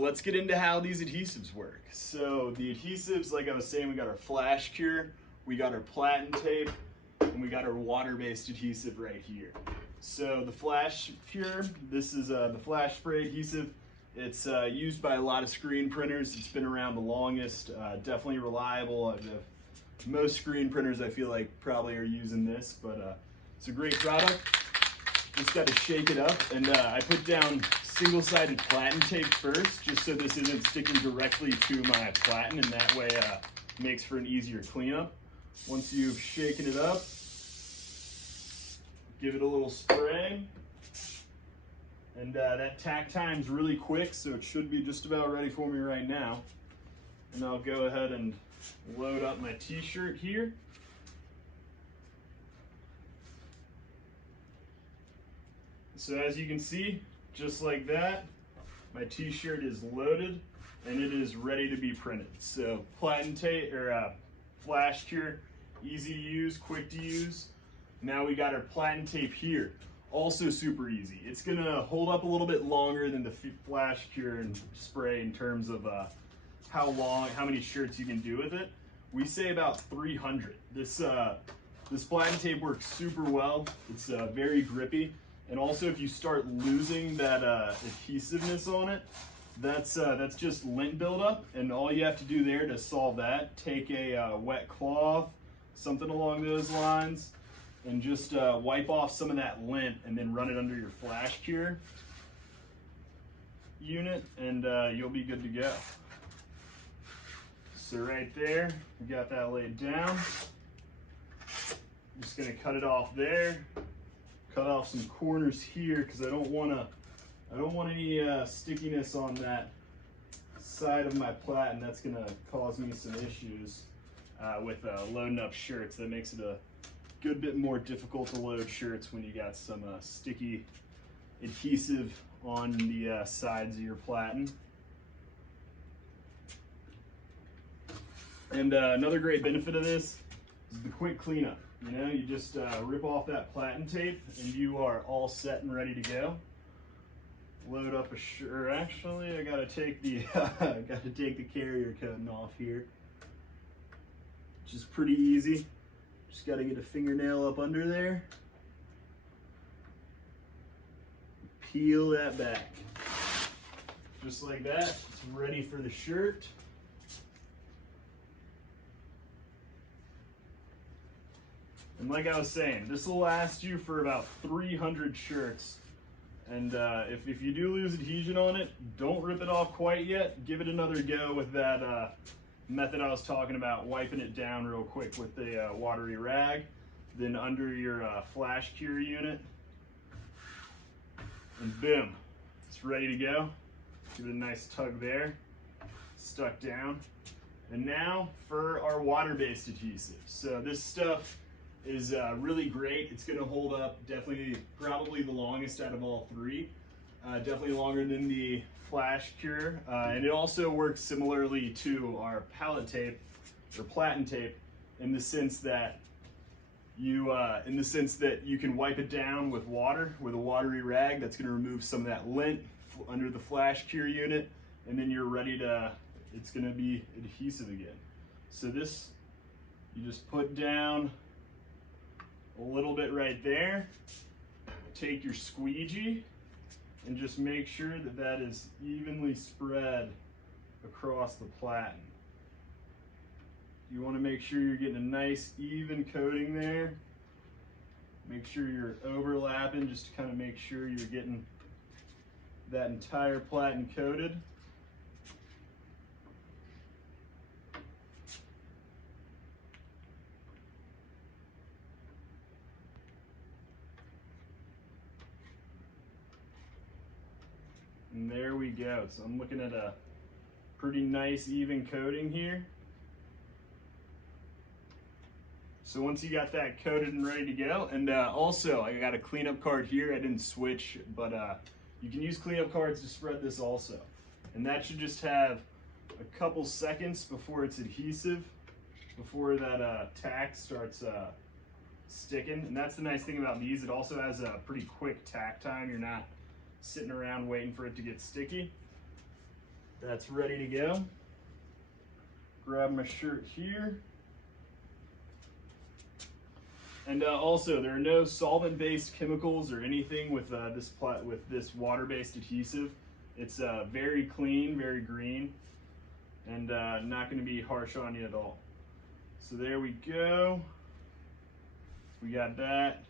let's get into how these adhesives work. So the adhesives, like I was saying, we got our flash cure, we got our Platen Tape, and we got our water-based adhesive right here. So the flash cure, this is the flash spray adhesive. It's used by a lot of screen printers. It's been around the longest, definitely reliable. Most screen printers I feel like probably are using this, but it's a great product. Just got to shake it up, and I put down single-sided Platen Tape first, just so this isn't sticking directly to my platen, and that way makes for an easier cleanup. Once you've shaken it up, give it a little spray, and that tack time's really quick, so it should be just about ready for me right now. And I'll go ahead and load up my t-shirt here. So as you can see, just like that, my t-shirt is loaded and it is ready to be printed. So Platen Tape or flash cure, easy to use, quick to use. Now we got our Platen Tape here, also super easy. It's gonna hold up a little bit longer than the flash cure and spray in terms of how many shirts you can do with it. We say about 300. This Platen Tape works super well. It's very grippy. And also, if you start losing that adhesiveness on it, that's just lint buildup. And all you have to do there to solve that, take a wet cloth, something along those lines, and just wipe off some of that lint and then run it under your flash cure unit, and you'll be good to go. So right there, we got that laid down. I'm just gonna cut it off there. Cut off some corners here because I don't want any stickiness on that side of my platen. That's gonna cause me some issues with loading up shirts. That makes it a good bit more difficult to load shirts when you got some sticky adhesive on the sides of your platen. And another great benefit of this is the quick cleanup. You know, you just rip off that Platen Tape and you are all set and ready to go. Load up a shirt. Actually, I gotta take the carrier coating off here, which is pretty easy. Just gotta get a fingernail up under there. Peel that back. Just like that, it's ready for the shirt. And like I was saying, this will last you for about 300 shirts. And if you do lose adhesion on it, don't rip it off quite yet. Give it another go with that method I was talking about, wiping it down real quick with the watery rag, then under your flash cure unit. And boom, it's ready to go. Give it a nice tug there, stuck down. And now for our water-based adhesive. So this stuff is really great. It's going to hold up definitely, probably the longest out of all three. Definitely longer than the flash cure. And it also works similarly to our Pallet Tape or Platen Tape in the sense that you can wipe it down with water, with a watery rag. That's going to remove some of that lint under the flash cure unit, and then you're ready to, it's going to be adhesive again. So this, you just put down a little bit right there. Take your squeegee and just make sure that that is evenly spread across the platen. You want to make sure you're getting a nice even coating there. Make sure you're overlapping just to kind of make sure you're getting that entire platen coated. And there we go. So I'm looking at a pretty nice even coating here. So once you got that coated and ready to go, and also I got a cleanup card here. I didn't switch, but you can use cleanup cards to spread this also. And that should just have a couple seconds before it's adhesive, before that tack starts sticking. And that's the nice thing about these. It also has a pretty quick tack time. You're not sitting around waiting for it to get sticky. that's ready to go. Grab my shirt here. And also, there are no solvent-based chemicals or anything with this water-based adhesive. It's very clean, very green, and not going to be harsh on you at all. So there we go. We got that.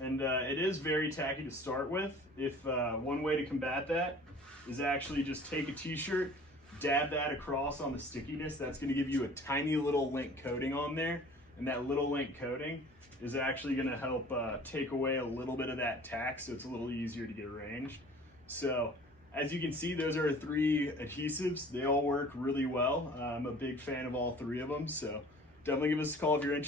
And it is very tacky to start with. If one way to combat that is actually just take a t-shirt, dab that across on the stickiness. That's going to give you a tiny little lint coating on there. And that little lint coating is actually going to help take away a little bit of that tack, so it's a little easier to get arranged. So as you can see, those are 3 adhesives. They all work really well. I'm a big fan of all 3 of them, so definitely give us a call if you're interested.